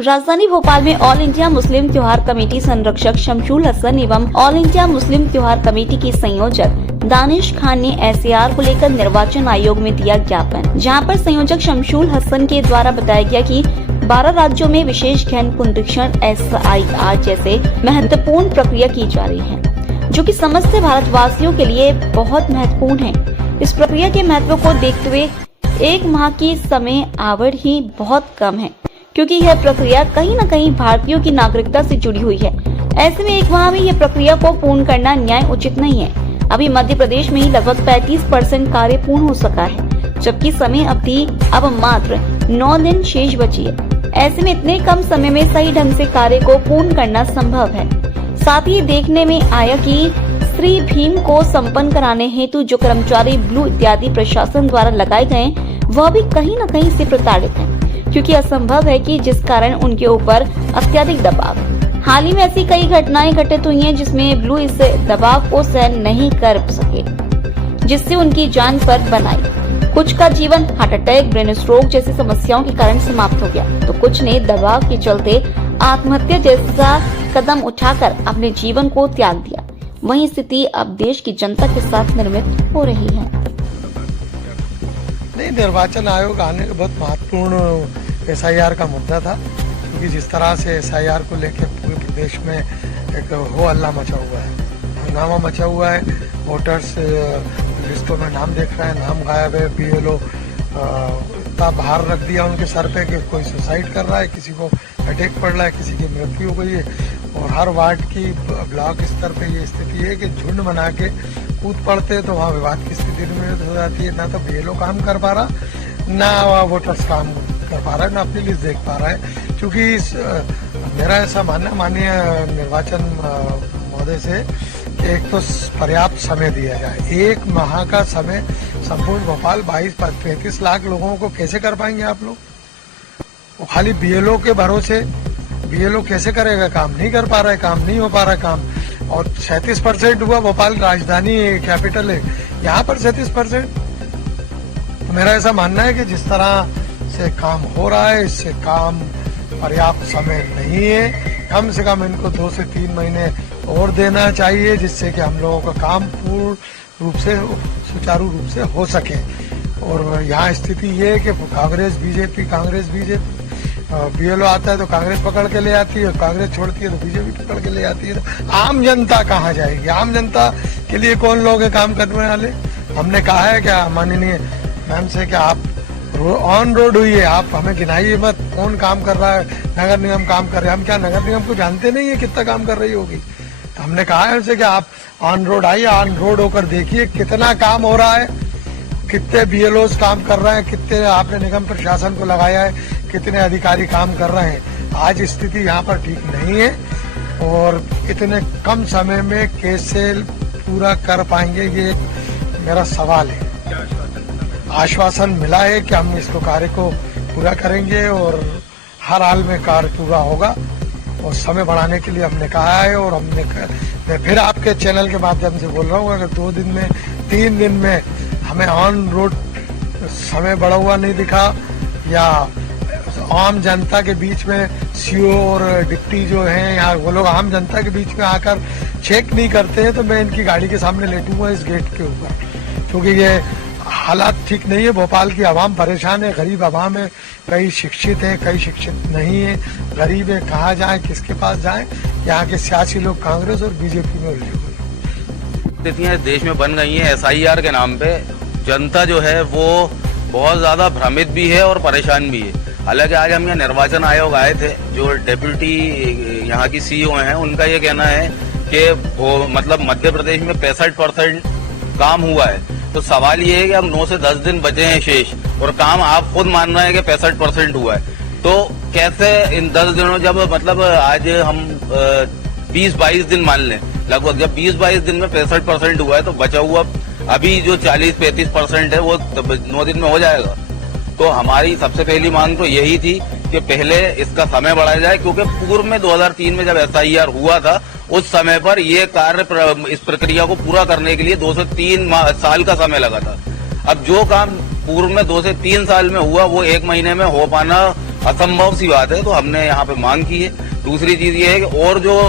राजधानी भोपाल में all India Muslim त्योहार कमेटी संरक्षक शमशुल हसन एवं ऑल इंडिया मुस्लिम त्योहार कमेटी के संयोजक दानिश खान ने एसएआर को लेकर निर्वाचन आयोग में दिया ज्ञापन, जहां पर संयोजक शमशुल हसन के द्वारा बताया गया कि 12 राज्यों में विशेष गहन पुनरीक्षण SIR जैसे महत्वपूर्ण प्रक्रिया की जा रही है, जो कि समस्त भारतवासियों के लिए बहुत महत्वपूर्ण है। इस प्रक्रिया के महत्व को देखते हुए 1 माह की समय आवड़ ही बहुत कम है, क्योंकि यह प्रक्रिया कहीं न कहीं भारतीयों की नागरिकता से जुड़ी हुई है। ऐसे में 1 माह में यह प्रक्रिया को पूर्ण करना न्याय उचित नहीं है। अभी मध्य प्रदेश में ही लगभग 35% कार्य पूर्ण हो सका है, जबकि समय अवधि अब मात्र 9 दिन शेष बची है। ऐसे में इतने कम समय में सही ढंग से कार्य को पूर्ण करना संभव है। साथ ही देखने में आया कि श्री भीम को संपन्न कराने हेतु जो कर्मचारी ब्लू इत्यादि प्रशासन द्वारा लगाए गए, वह भी कहीं न कहीं से प्रताड़ित हैं, क्योंकि असंभव है कि जिस कारण उनके ऊपर अत्यधिक दबाव है। हाल ही में ऐसी कई घटनाएं घटित हुई हैं जिसमें ब्लू इस दबाव को सहन नहीं कर सके, जिससे उनकी जान पर बनाई। कुछ का जीवन हार्ट अटैक, ब्रेन स्ट्रोक जैसी समस्याओं के कारण समाप्त हो गया, तो कुछ ने दबाव के चलते आत्महत्या जैसा कदम उठाकर अपने जीवन को त्याग दिया। वही स्थिति अब देश की जनता के साथ निर्मित हो रही है। नहीं, निर्वाचन आयोग आने का बहुत महत्वपूर्ण SIR का मुद्दा था, क्योंकि जिस तरह से SIR को लेकर पूरे प्रदेश में एक हो हल्ला मचा हुआ है, हंगामा मचा हुआ है। वोटर्स लिस्टों में नाम देख रहे हैं, नाम गायब है। BLO इतना भार रख दिया उनके सर पे कि कोई सुसाइड कर रहा है, किसी को अटैक पड़ रहा है, किसी की मृत्यु हो गई है। और हर वार्ड की ब्लॉक स्तर पे ये स्थिति है कि झुंड बना के कूद पड़ते हैं, तो वहाँ विवाद की स्थिति निर्मित हो जाती है। ना तो BLO काम कर पा रहा, ना वोटर्स काम कर पा रहा है, ना अपनी लिस्ट देख पा रहा है। क्योंकि मेरा ऐसा मानना, माननीय निर्वाचन महोदय से, कि एक तो पर्याप्त समय दिया जाए। 1 माह का समय संपूर्ण भोपाल 22-35 लाख लोगों को कैसे कर पाएंगे आप लोग? वो खाली BLO के भरोसे, BLO कैसे करेगा काम? नहीं कर पा रहा है काम, नहीं हो पा रहा है काम। और 37% हुआ, भोपाल राजधानी कैपिटल है, यहाँ पर 37%। तो मेरा ऐसा मानना है कि जिस तरह से काम हो रहा है, इससे काम पर्याप्त समय नहीं है। कम से कम इनको 2 से 3 महीने और देना चाहिए, जिससे कि हम लोगों का काम पूर्ण रूप से, सुचारू रूप से हो सके। और यहाँ स्थिति ये है कि कांग्रेस बीजेपी BLO आता है तो कांग्रेस पकड़ के ले आती है, कांग्रेस छोड़ती है तो BJP पकड़ के ले आती है। तो आम जनता कहाँ जाएगी? आम जनता के लिए कौन लोग हैं काम करने वाले? हमने कहा है क्या माननीय मैम से कि आप ऑन रोड हुई है, आप हमें गिनाइए मत कौन काम कर रहा है। नगर निगम काम कर रहे हैं, हम क्या नगर निगम को जानते नहीं है कितना काम कर रही होगी? तो हमने कहा है उनसे कि आप ऑन रोड आइए, ऑन रोड होकर देखिए कितना काम हो रहा है, कितने BLOs काम कर रहे हैं, कितने आपने निगम प्रशासन को लगाया है, कितने अधिकारी काम कर रहे हैं। आज स्थिति यहाँ पर ठीक नहीं है, और इतने कम समय में कैसे पूरा कर पाएंगे, ये मेरा सवाल है। आश्वासन मिला है कि हम इसको कार्य को पूरा करेंगे और हर हाल में कार्य पूरा होगा, और समय बढ़ाने के लिए हमने कहा है। और मैं फिर आपके चैनल के माध्यम से बोल रहा हूँ, अगर 2 दिन में 3 दिन में हमें ऑन रोड समय बढ़ा हुआ नहीं दिखा, या आम जनता के बीच में CO और डिप्टी जो हैं यहाँ, वो लोग आम जनता के बीच में आकर चेक नहीं करते हैं, तो मैं इनकी गाड़ी के सामने लेटूंगा इस गेट के ऊपर। क्योंकि ये हालात ठीक नहीं है, भोपाल की आवाम परेशान है, गरीब आवाम है, कई शिक्षित है, कई शिक्षित नहीं है। गरीब है, कहाँ जाए, किसके पास जाए? यहाँ के सियासी लोग कांग्रेस और BJP में उलझे हुए। स्थितियाँ देश में बन गई हैं SIR के नाम पे। जनता जो है वो बहुत ज्यादा भ्रमित भी है और परेशान भी है। हालांकि आज हम यहाँ निर्वाचन आयोग आए थे, जो डेप्यूटी यहाँ की CEO हैं, उनका ये कहना है कि वो मतलब मध्य प्रदेश में 65% काम हुआ है। तो सवाल ये है कि अब 9 से 10 दिन बचे हैं शेष, और काम आप खुद मान रहे हैं कि 65% हुआ है। तो कैसे इन 10 दिनों, जब मतलब आज हम 20-22 दिन मान लें लगभग, जब 20-22 दिन में 65% हुआ है, तो बचा हुआ अभी जो 40-35% है वो 9 दिन में हो जाएगा। तो हमारी सबसे पहली मांग तो यही थी कि पहले इसका समय बढ़ाया जाए, क्योंकि पूर्व में 2003 में जब SIR हुआ था, उस समय पर ये कार्य, इस प्रक्रिया को पूरा करने के लिए 2 से 3 साल का समय लगा था। अब जो काम पूर्व में 2 से 3 साल में हुआ, वो 1 महीने में हो पाना असंभव सी बात है। तो हमने यहाँ पे मांग की है। दूसरी चीज ये है कि और जो